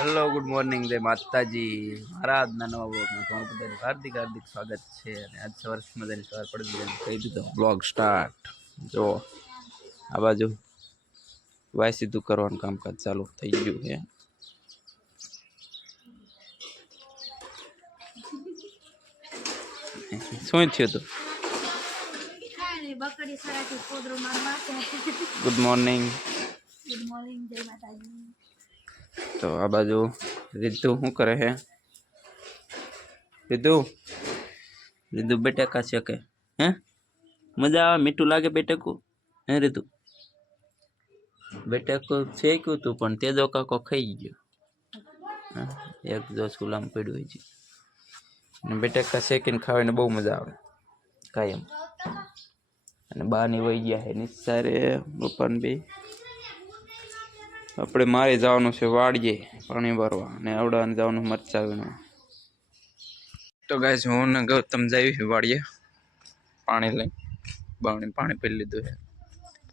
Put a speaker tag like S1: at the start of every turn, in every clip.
S1: Hello good morning જય માતાજી મારા આજના નવા બ્લોગમાં તમારું બધાનું હાર્દિક હાર્દિક સ્વાગત છે અને આજ સવાર મજાની સવાર પડી ગઈ અને કહી દીધો બ્લોગ સ્ટાર્ટ જો આ બાજુ વાય સીધું કરવાનું કામકાજ ચાલુ થઈ ગયું છે શું થયું હતું
S2: કાંઈ બકડી સરાથી પોદરો મારવા છે
S1: ગુડ મોર્નિંગ
S2: ગુડ મોર્નિંગ જય માતાજી
S1: તો આ બાજુ રીતુ શું કરે છે રીતુ રીતુ બેટેકા છે કે હે મજા આવે મીઠું લાગે બેટેકું હે રીતુ બેટેકું ફેંક્યું હતું પણ તેજો કાકો ખાઈ ગયો હા, એક જો સુલામ પડ્યું હોય છે અને બેટેકા શેકીને ખાવાની બહુ મજા આવે કાયમ અને બાની વહી ગયા છે નિસારે પપ્પાને બે આપણે મારે જવાનું છે વાડીએ, પાણી ભરવા અને આવડાને જવાનું મરચા તો ગાય હું ને ગૌતમ જઈએ છે વાડીએ. પાણી લઈ બાવણી પાણી પી લીધું છે.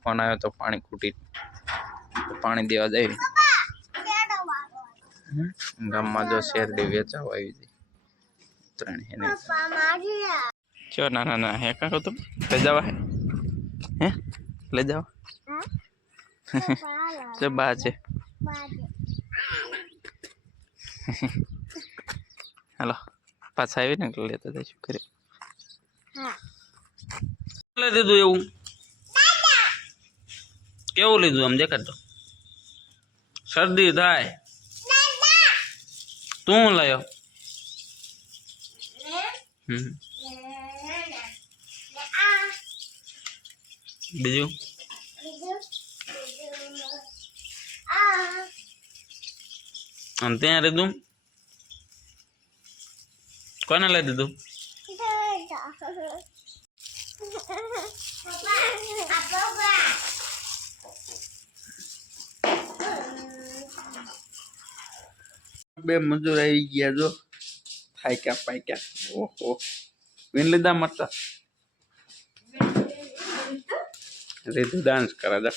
S1: ફોન આવ્યો તો પાણી ખૂટી પાણી દેવા જાય? ગામમાં જો શેરડી વેચાવા આવી હતી ત્રણ એને. ચો ના ના ના, હે કાકો તો, લઈ જવા. હે? લઈ જવા. ચો બા છે? હાલો, પાછા આવી ને લેતા જઈશું કરી દીધું એવું? કેવું લીધું આમ દેખાતો શરદી થાય. તું લાયો બીજું? આમ ત્યાં લીધું કોને લઈ દીધું? બે મજૂર આવી ગયા જો. ફાયક્યા ફાયક્યા ઓહો. વિન લીધા મરતા રીધું ડાન્સ કરે જા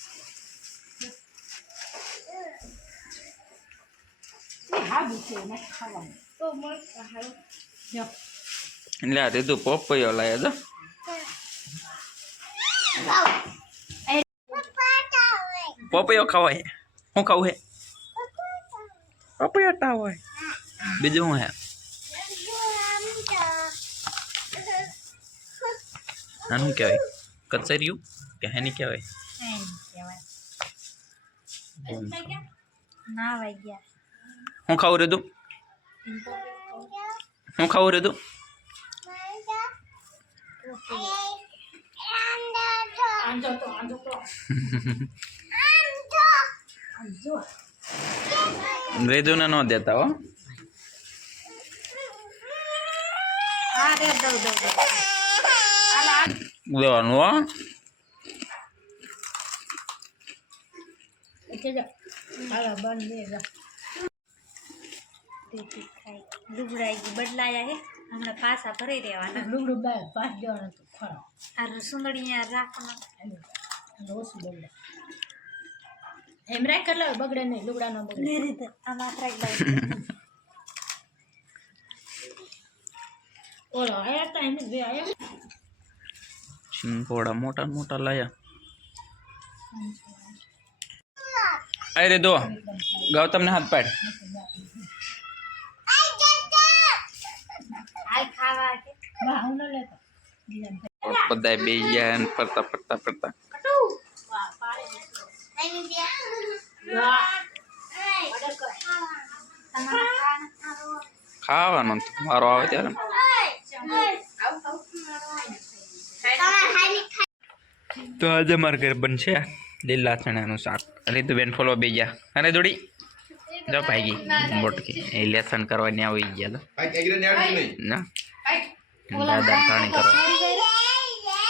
S2: તો લઈ છે ને ખાવાનું. તો મસ્ત જો.
S1: એટલે આ લીધું પોપૈયો લાયા જો પોપૈયો ખવાય શું ખાવું હે? પોપૈયો હોય બીજું શું હે? આનું કહેવાય? કચરિયું? કે હેની કહેવાય?
S2: ના વાગ્યા.
S1: શું ખાવું રીધું હું ખાવું રીધું રીધુને ન દેતા હો દેવાનું હો
S2: ખાઈ લુગડાઈ ગઈ બદલાયા હે હમણાં પાછા ભરી રહેવાના
S3: લુગડું બાય પાંચ જણ તો ખરો
S2: આ સુંદડી અહીંયા રાખવાનું
S3: ઓછું બગડે એમ રાખ એટલે બગડે નહીં લુગડા ન બગડે
S2: ને રીતે આમાં રાખ દઉં
S3: ઓલો આયા હતા એને બે આયા
S1: થોડા મોટા ને મોટા લાયા અરે રે દો ગૌતમ ને હાથ પાડ બધા બે ગયા ફરતા ફરતા ફરતા ખાવાનું મારો આવે ત્યારે તો આજે મારા ઘરે બનશે લીલા ચણાનું શાક અરે તું બેન ફોલો બે ગયા અને દોડી જો ભાઈ મોટકી એ લેસન કરવાની આવી ગયા તો ના દાદા પાણી કરો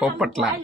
S1: પોપટલા